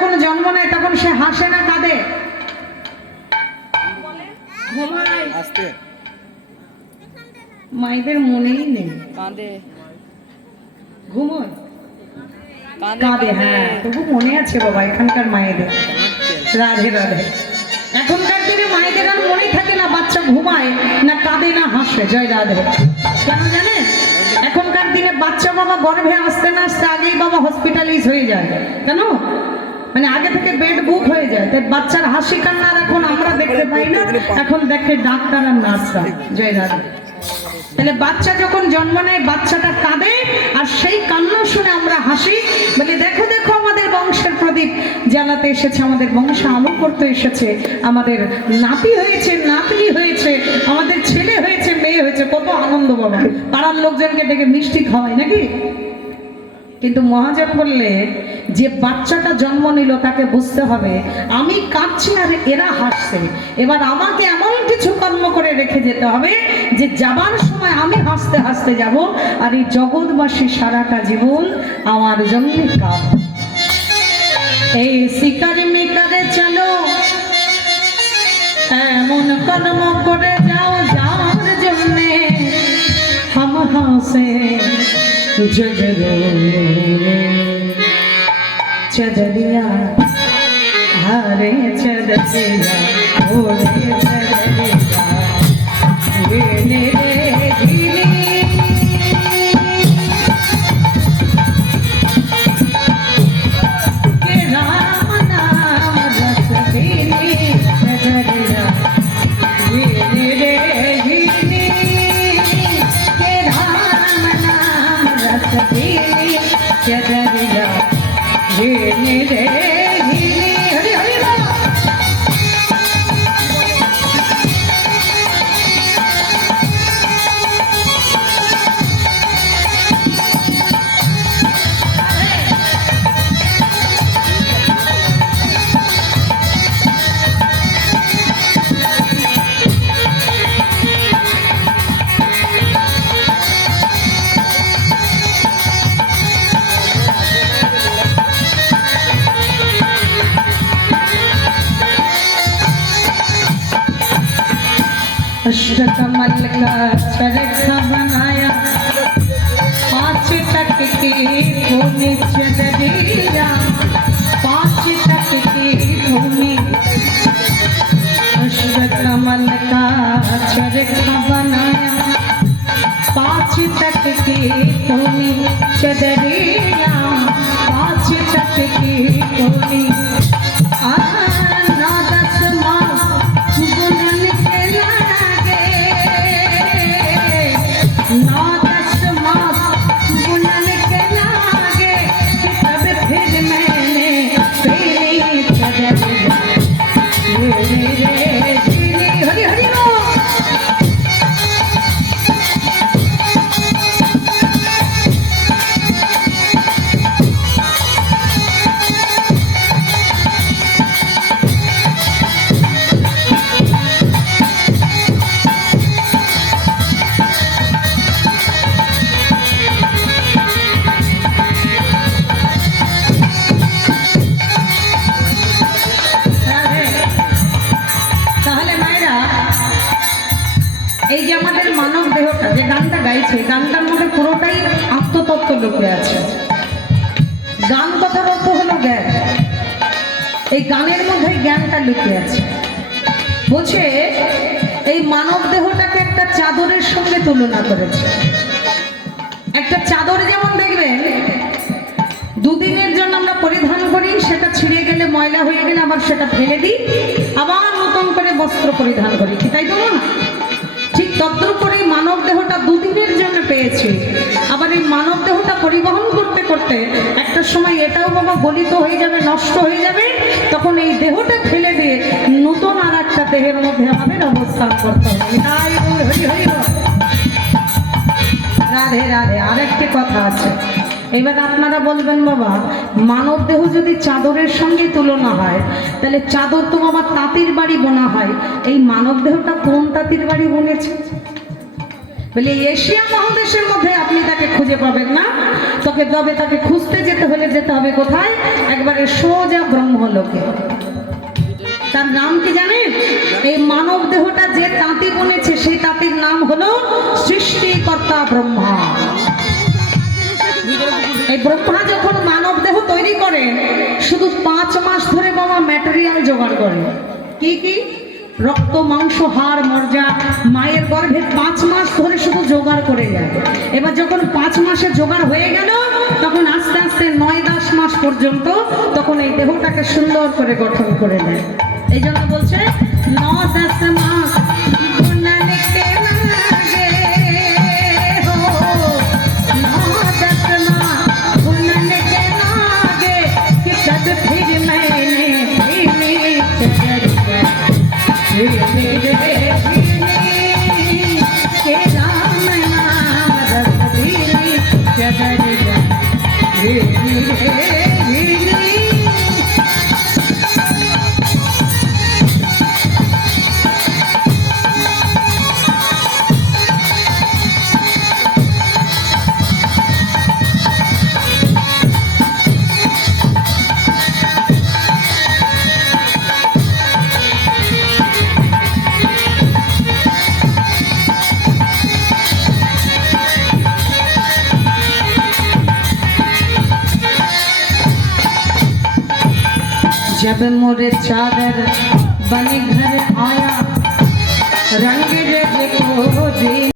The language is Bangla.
যখন জন্ম নেয় তখন সে হাসে না কাঁদে? মায়েদের মনেই নেই, ঘুমোয় কাঁদে। হ্যাঁ, তবু মনে আছে বাবা এখানকার মায়েদের। রাধে রাধে। এখনকার দিনে মায়েদের আর মনে থাকে না বাচ্চা ঘুমায় না কাঁদে না হাসে। জয় রাধে। কেন জানেন? এখনকার দিনে বাচ্চা বাবা গর্ভে আসতে না আসতে আগেই বাবা হসপিটালাইজ হয়ে যায়। কেন? মানে আগে থেকে বেড বুক হয়ে যায়, তাই বাচ্চার হাসি কান্নার এখন আমরা দেখতে পাই না, এখন দেখে ডাক্তার আর নার্সরা। জয় রাধে। তাহলে বাচ্চা যখন জন্ম নেয় বাচ্চাটা কাঁদে, আর সেই কান্না শুনে আমরা হাসি, বলে দেখো দেখো আমাদের বংশের প্রদীপ জ্বালাতে এসেছে, আমাদের বংশ আলো করতে এসেছে, আমাদের নাতি হয়েছে, নাতনি হয়েছে, আমাদের ছেলে হয়েছে, মেয়ে হয়েছে। কত আনন্দ বাবা। পাড়ার লোকজনকে ডেকে মিষ্টি খাওয়ায় নাকি? কিন্তু মহাজন বললে যে বাচ্চাটা জন্ম নিল তাকে বুঝতে হবে আমি কাঁদছি আর এরা হাসছে, এবার আমাকে এমন কিছু কর্ম করে রেখে যেতে হবে যে যাবার সময় আমি হাসতে হাসতে যাব, আর এই জগৎবাসী সারাটা জীবন আমার জন্য কাঁদ। এই শিকারে মেকারে চলো, এমন কর্ম করে যাও যার জন্যে হাম হাসে चदरिया हरे चदरिया ओरे चदरिया वेले गिरी के राम नाम रस गिरी चदरिया वेले गिरी के राम नाम रस गिरी चदरिया गिरी रे गिरी। हरि हरि बोल। अष्टकमल का चरखा बनाया, 5 टक की भूमि चदरिया, 5 टक की भूमि। अष्टकमल का चरखा बनाया, 5 टक की भूमि चदरिया, 5 टक की भूमि। এই যে আমাদের মানব দেহটা যে গানটা গাইছে, গানটার মধ্যে পুরোটাই আত্মতত্ত্ব লুকে আছে। গান কথার অর্থ হলো জ্ঞান, এই গানের মধ্যে জ্ঞানটা লুকে আছে। বলছে এই মানব দেহটাকে একটা চাদরের সঙ্গে তুলনা করেছে। একটা চাদর যেমন দেখবেন দুদিনের জন্য আমরা পরিধান করি, সেটা ছিঁড়ে গেলে ময়লা হয়ে গেলে আবার সেটা ফেলে দিই, আবার নতুন করে বস্ত্র পরিধান করি, তাই তো না? ঠিক তদ্রুপরে মানব দেহটা দুদিনের জন্য পেয়েছি, আবার এই মানব দেহটা পরিবহন করতে করতে একটা সময় এটাও বাবা গলিত হয়ে যাবে, নষ্ট হয়ে যাবে, তখন এই দেহটা ফেলে দিয়ে নতুন আর একটা দেহের মধ্যে আমাদের অবস্থান করতে হবে। তাই হরি হরি রাধে রাধে। আরেকটি কথা আছে, এবার আপনারা বলবেন বাবা মানব দেহ যদি চাদরের সঙ্গে তুলনা হয় তাহলে চাদর তো বাবা তাঁতির বাড়ি বোনা হয়, এই মানব দেহটা কোন তাঁতির বাড়ি বনেছে? বলে এশিয়া মহাদেশের মধ্যে আপনি তাকে খুঁজে পাবেন না, তোকে তবে তাকে খুঁজতে যেতে হলে যেতে হবে কোথায়? একবারে সোজা ব্রহ্মলোকে। তার নাম কি জানেন? এই মানব দেহটা যে তাঁতি বনেছে সেই তাঁতির নাম হলো সৃষ্টিকর্তা ব্রহ্মা। এই ব্রহ্মা যখন মানব দেহ তৈরি করেন শুধু 5 মাস ধরে বাবা ম্যাটেরিয়াল জোগাড় করেন। কি কি? রক্ত, মাংস, হাড়, মর্জা মায়ের গর্ভে 5 মাস ধরে শুধু জোগাড় করে যায়। এবার যখন 5 মাসে জোগাড় হয়ে গেল তখন আস্তে আস্তে 9-10 মাস পর্যন্ত তখন এই দেহটাকে সুন্দর করে গঠন করে দেয়। এই জন্য বলছে 9-10 মাস গুনানেতে লাগে হো, 9-10 মাস গুনানেতে লাগে कि तब फिर मैंने पीने चढ़ गया फिर मेरे पीने के राम नाम रस पीने चढ़ गया फिर मेरे पीने। जब मोरे चादर बने घर आया रंग रे को जी